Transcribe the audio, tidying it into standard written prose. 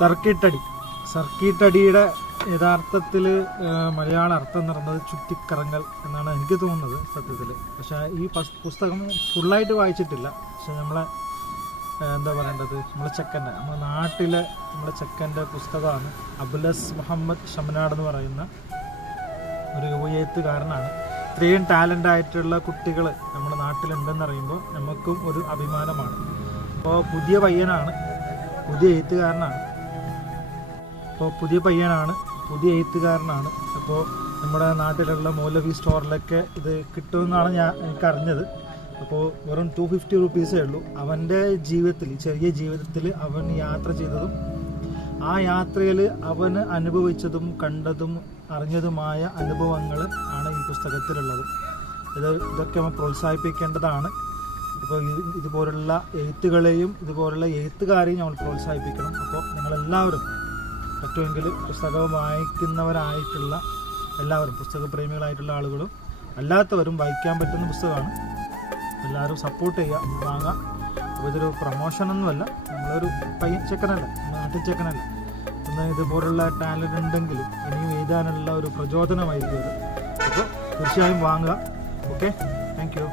സർക്കിട്ടടിയുടെ യഥാർത്ഥത്തിൽ മലയാള അർത്ഥം എന്ന് പറയുന്നത് ചുറ്റിക്കറങ്ങൽ എന്നാണ് എനിക്ക് തോന്നുന്നത് സത്യത്തിൽ. പക്ഷേ ഈ പുസ്തകം ഫുള്ളായിട്ട് വായിച്ചിട്ടില്ല. പക്ഷെ നമ്മളെ എന്താ പറയേണ്ടത്, നമ്മുടെ നാട്ടിലെ ചെക്കൻ്റെ പുസ്തകമാണ്. അബുലസ് മുഹമ്മദ് ഷംനാട് എന്ന് പറയുന്ന ഒരു യുവയെഴുത്തുകാരനാണ്. ഇത്രയും ടാലൻ്റ് ആയിട്ടുള്ള കുട്ടികൾ നമ്മുടെ നാട്ടിലുണ്ടെന്ന് അറിയുമ്പോൾ നമുക്കും ഒരു അഭിമാനമാണ്. അപ്പോൾ പുതിയ എഴുത്തുകാരനാണ്. അപ്പോൾ നമ്മുടെ നാട്ടിലുള്ള മൗലവി സ്റ്റോറിലൊക്കെ ഇത് കിട്ടുമെന്നാണ് എനിക്കറിഞ്ഞത്. അപ്പോൾ വെറും 250 റുപ്പീസേ ഉള്ളൂ. അവൻ്റെ ജീവിതത്തിൽ, ചെറിയ ജീവിതത്തിൽ അവൻ യാത്ര ചെയ്തതും ആ യാത്രയിൽ അവന് അനുഭവിച്ചതും കണ്ടതും അറിഞ്ഞതുമായ അനുഭവങ്ങൾ ആണ് ഈ പുസ്തകത്തിലുള്ളത്. ഇതൊക്കെ നമ്മൾ പ്രോത്സാഹിപ്പിക്കേണ്ടതാണ്. ഇപ്പോൾ ഇതുപോലുള്ള എഴുത്തുകളെയും ഇതുപോലുള്ള എഴുത്തുകാരെയും നമ്മൾ പ്രോത്സാഹിപ്പിക്കണം. അപ്പോൾ നിങ്ങളെല്ലാവരും പറ്റുമെങ്കിൽ പുസ്തകം വായിക്കുന്നവരായിട്ടുള്ള എല്ലാവരും, പുസ്തകപ്രേമികളായിട്ടുള്ള ആളുകളും അല്ലാത്തവരും വായിക്കാൻ പറ്റുന്ന പുസ്തകമാണ്. എല്ലാവരും സപ്പോർട്ട് ചെയ്യുക, വാങ്ങാം. അപ്പോൾ ഇതൊരു പ്രൊമോഷനൊന്നുമല്ല, നമ്മളൊരു ചെക്കനല്ല, നാട്ടിൽ ചെക്കനല്ല. എന്നാൽ ഇതുപോലുള്ള ടാലൻ്റ് ഉണ്ടെങ്കിൽ ഇനിയും എഴുതാനുള്ള ഒരു പ്രചോദനമായിരിക്കും അത്. അപ്പോൾ തീർച്ചയായും വാങ്ങുക. Okay, thank you.